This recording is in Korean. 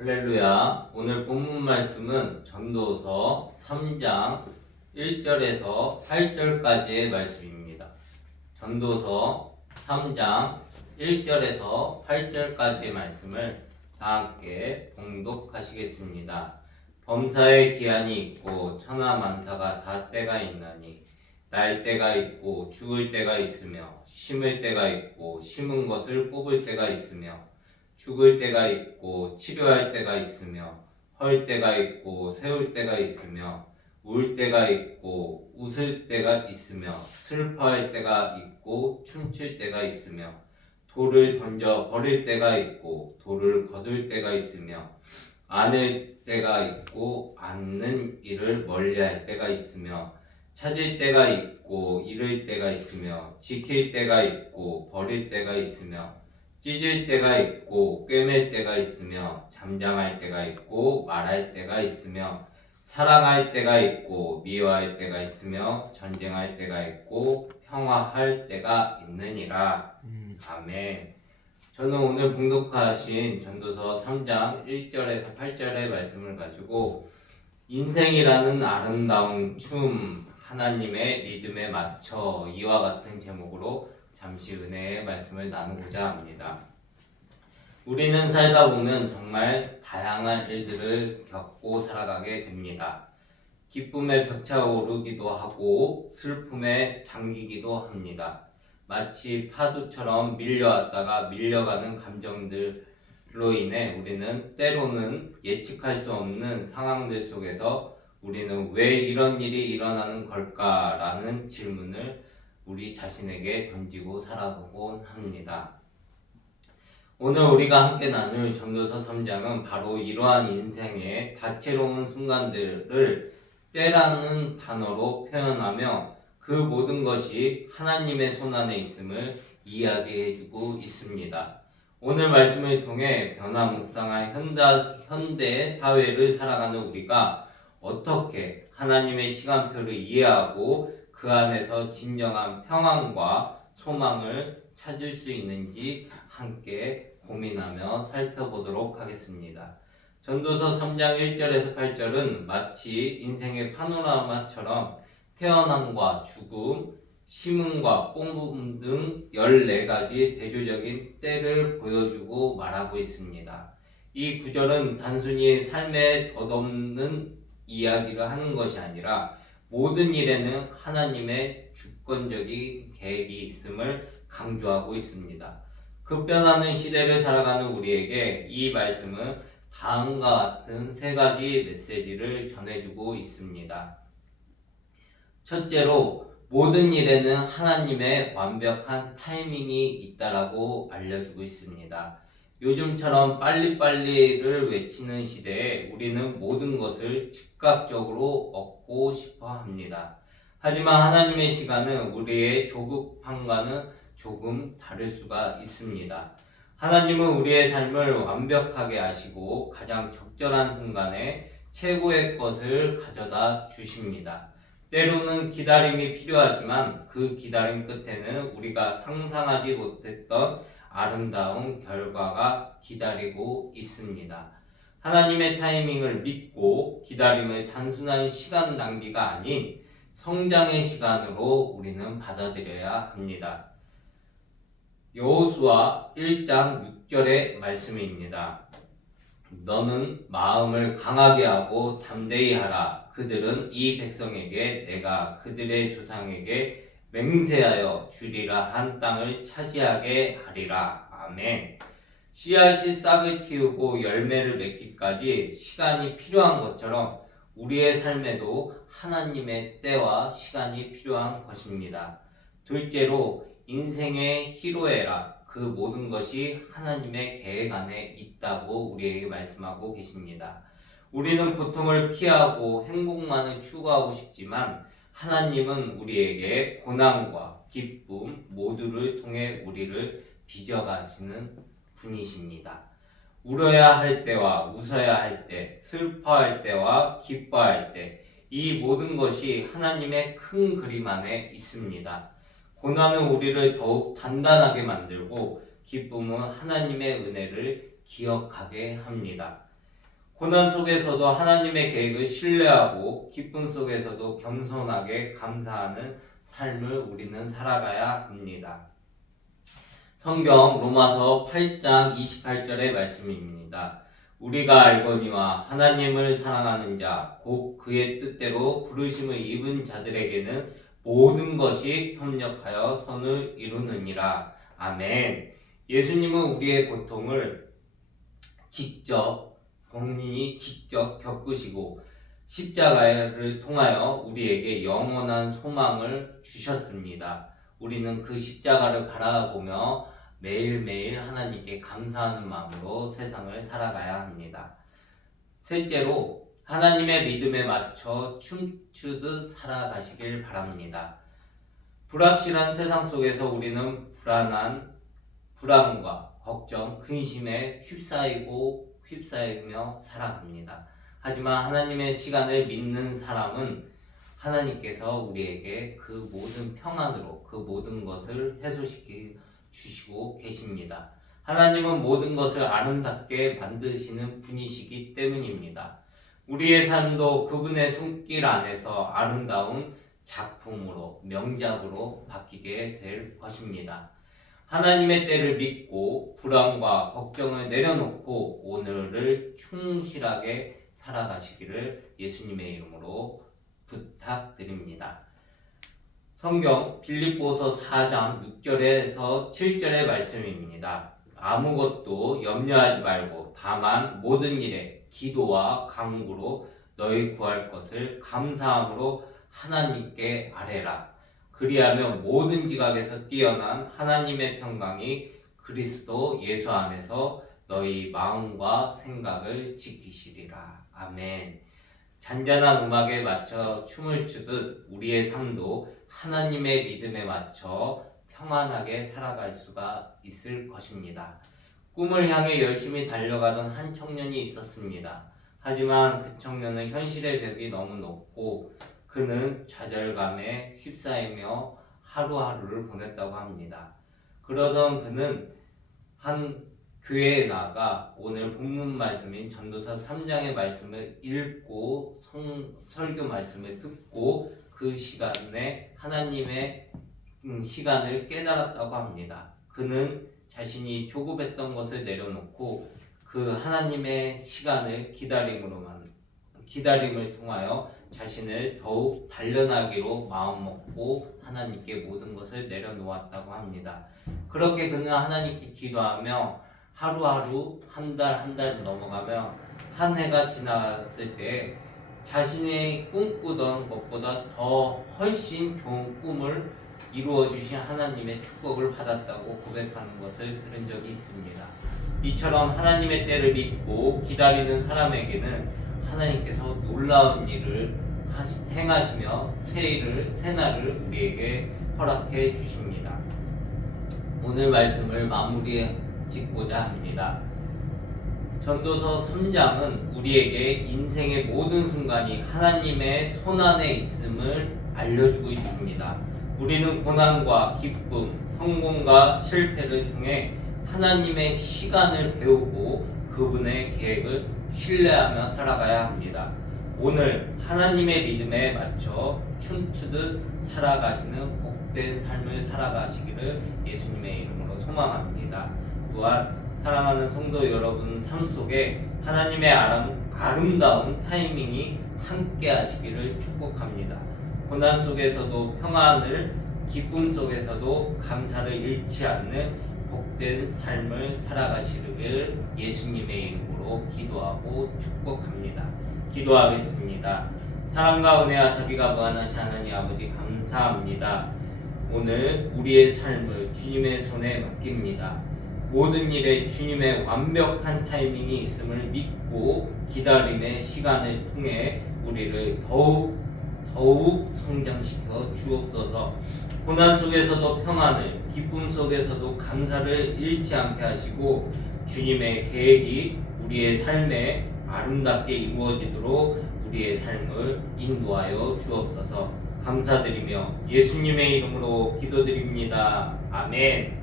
할렐루야. 오늘 본문 말씀은 전도서 3장 1절에서 8절까지의 말씀입니다. 전도서 3장 1절에서 8절까지의 말씀을 다 함께 봉독하시겠습니다. 범사에 기한이 있고 천하만사가 다 때가 있나니 날 때가 있고 죽을 때가 있으며 심을 때가 있고 심은 것을 뽑을 때가 있으며 죽을 때가 있고 치료할 때가 있으며 헐 때가 있고 세울 때가 있으며 울 때가 있고 웃을 때가 있으며 슬퍼할 때가 있고 춤출 때가 있으며 돌을 던져 버릴 때가 있고 돌을 거둘 때가 있으며 안을 때가 있고 않는 일을 멀리할 때가 있으며 찾을 때가 있고 잃을 때가 있으며 지킬 때가 있고 버릴 때가 있으며 찢을 때가 있고 꿰맬 때가 있으며 잠잠할 때가 있고 말할 때가 있으며 사랑할 때가 있고 미워할 때가 있으며 전쟁할 때가 있고 평화할 때가 있느니라. 아멘. 저는 오늘 봉독하신 전도서 3장 1절에서 8절의 말씀을 가지고 인생이라는 아름다운 춤, 하나님의 리듬에 맞춰 이와 같은 제목으로 잠시 은혜의 말씀을 나누고자 합니다. 우리는 살다 보면 정말 다양한 일들을 겪고 살아가게 됩니다. 기쁨에 벅차오르기도 하고 슬픔에 잠기기도 합니다. 마치 파도처럼 밀려왔다가 밀려가는 감정들로 인해 우리는 때로는 예측할 수 없는 상황들 속에서 우리는 왜 이런 일이 일어나는 걸까라는 질문을 우리 자신에게 던지고 살아가곤 합니다. 오늘 우리가 함께 나눌 전도서 3장은 바로 이러한 인생의 다채로운 순간들을 때라는 단어로 표현하며 그 모든 것이 하나님의 손안에 있음을 이야기해주고 있습니다. 오늘 말씀을 통해 변화무쌍한 현대 사회를 살아가는 우리가 어떻게 하나님의 시간표를 이해하고 그 안에서 진정한 평안과 소망을 찾을 수 있는지 함께 고민하며 살펴보도록 하겠습니다. 전도서 3장 1절에서 8절은 마치 인생의 파노라마처럼 태어남과 죽음, 심음과 뽑음 등 14가지 대조적인 때를 보여주고 말하고 있습니다. 이 구절은 단순히 삶에 덧없는 이야기를 하는 것이 아니라 모든 일에는 하나님의 주권적인 계획이 있음을 강조하고 있습니다. 급변하는 시대를 살아가는 우리에게 이 말씀은 다음과 같은 3가지 메시지를 전해주고 있습니다. 첫째로, 모든 일에는 하나님의 완벽한 타이밍이 있다라고 알려주고 있습니다. 요즘처럼 빨리빨리를 외치는 시대에 우리는 모든 것을 즉각적으로 얻고 싶어 합니다. 하지만 하나님의 시간은 우리의 조급함과는 조금 다를 수가 있습니다. 하나님은 우리의 삶을 완벽하게 아시고 가장 적절한 순간에 최고의 것을 가져다 주십니다. 때로는 기다림이 필요하지만 그 기다림 끝에는 우리가 상상하지 못했던 아름다운 결과가 기다리고 있습니다. 하나님의 타이밍을 믿고 기다림을 단순한 시간 낭비가 아닌 성장의 시간으로 우리는 받아들여야 합니다. 여호수아 1장 6절의 말씀입니다. 너는 마음을 강하게 하고 담대히 하라. 그들은 이 백성에게 내가 그들의 조상에게 맹세하여 주리라 한 땅을 차지하게 하리라. 아멘. 씨앗이 싹을 틔우고 열매를 맺기까지 시간이 필요한 것처럼 우리의 삶에도 하나님의 때와 시간이 필요한 것입니다. 둘째로, 인생의 희로애락, 그 모든 것이 하나님의 계획 안에 있다고 우리에게 말씀하고 계십니다. 우리는 고통을 피하고 행복만을 추구하고 싶지만 하나님은 우리에게 고난과 기쁨 모두를 통해 우리를 빚어가시는 분이십니다. 울어야 할 때와 웃어야 할 때, 슬퍼할 때와 기뻐할 때, 이 모든 것이 하나님의 큰 그림 안에 있습니다. 고난은 우리를 더욱 단단하게 만들고 기쁨은 하나님의 은혜를 기억하게 합니다. 고난 속에서도 하나님의 계획을 신뢰하고 기쁨 속에서도 겸손하게 감사하는 삶을 우리는 살아가야 합니다. 성경 로마서 8장 28절의 말씀입니다. 우리가 알거니와 하나님을 사랑하는 자 곧 그의 뜻대로 부르심을 입은 자들에게는 모든 것이 협력하여 선을 이루느니라. 아멘. 예수님은 우리의 고통을 본인이 직접 겪으시고 십자가를 통하여 우리에게 영원한 소망을 주셨습니다. 우리는 그 십자가를 바라보며 매일매일 하나님께 감사하는 마음으로 세상을 살아가야 합니다. 셋째로 하나님의 리듬에 맞춰 춤추듯 살아가시길 바랍니다. 불확실한 세상 속에서 우리는 불안과 걱정, 근심에 휩싸이며 살아갑니다. 하지만 하나님의 시간을 믿는 사람은 하나님께서 우리에게 그 모든 평안으로 그 모든 것을 해소시켜 주시고 계십니다. 하나님은 모든 것을 아름답게 만드시는 분이시기 때문입니다. 우리의 삶도 그분의 손길 안에서 아름다운 작품으로, 명작으로 바뀌게 될 것입니다. 하나님의 때를 믿고 불안과 걱정을 내려놓고 오늘을 충실하게 살아가시기를 예수님의 이름으로 부탁드립니다. 성경 빌립보서 4장 6절에서 7절의 말씀입니다. 아무것도 염려하지 말고 다만 모든 일에 기도와 간구로 너희 구할 것을 감사함으로 하나님께 아뢰라. 그리하면 모든 지각에서 뛰어난 하나님의 평강이 그리스도 예수 안에서 너희 마음과 생각을 지키시리라. 아멘. 잔잔한 음악에 맞춰 춤을 추듯 우리의 삶도 하나님의 리듬에 맞춰 평안하게 살아갈 수가 있을 것입니다. 꿈을 향해 열심히 달려가던 한 청년이 있었습니다. 하지만 그 청년은 현실의 벽이 너무 높고 그는 좌절감에 휩싸이며 하루하루를 보냈다고 합니다. 그러던 그는 한 교회에 나가 오늘 본문 말씀인 전도서 3장의 말씀을 읽고 설교 말씀을 듣고 그 시간에 하나님의 시간을 깨달았다고 합니다. 그는 자신이 조급했던 것을 내려놓고 그 하나님의 시간을 기다림을 통하여 자신을 더욱 단련하기로 마음먹고 하나님께 모든 것을 내려놓았다고 합니다. 그렇게 그는 하나님께 기도하며 하루하루 한 달 넘어가며 한 해가 지나갔을 때 자신이 꿈꾸던 것보다 더 훨씬 좋은 꿈을 이루어 주신 하나님의 축복을 받았다고 고백하는 것을 들은 적이 있습니다. 이처럼 하나님의 때를 믿고 기다리는 사람에게는 하나님께서 놀라운 일을 행하시며 새 날을 우리에게 허락해 주십니다. 오늘 말씀을 마무리 짓고자 합니다. 전도서 3장은 우리에게 인생의 모든 순간이 하나님의 손안에 있음을 알려주고 있습니다. 우리는 고난과 기쁨, 성공과 실패를 통해 하나님의 시간을 배우고 그분의 계획을 신뢰하며 살아가야 합니다. 오늘 하나님의 리듬에 맞춰 춤추듯 살아가시는 복된 삶을 살아가시기를 예수님의 이름으로 소망합니다. 또한 사랑하는 성도 여러분 삶 속에 하나님의 아름다운 타이밍이 함께 하시기를 축복합니다. 고난 속에서도 평안을, 기쁨 속에서도 감사를 잃지 않는 복된 삶을 살아가시기를 예수님의 이름으로 기도하고 축복합니다. 기도하겠습니다. 사랑과 은혜와 자비가 무한하신 하나님 아버지 감사합니다. 오늘 우리의 삶을 주님의 손에 맡깁니다. 모든 일에 주님의 완벽한 타이밍이 있음을 믿고 기다림의 시간을 통해 우리를 더욱 성장시켜 주옵소서. 고난 속에서도 평안을, 기쁨 속에서도 감사를 잃지 않게 하시고 주님의 계획이 우리의 삶에 아름답게 이루어지도록 우리의 삶을 인도하여 주옵소서. 감사드리며 예수님의 이름으로 기도드립니다. 아멘.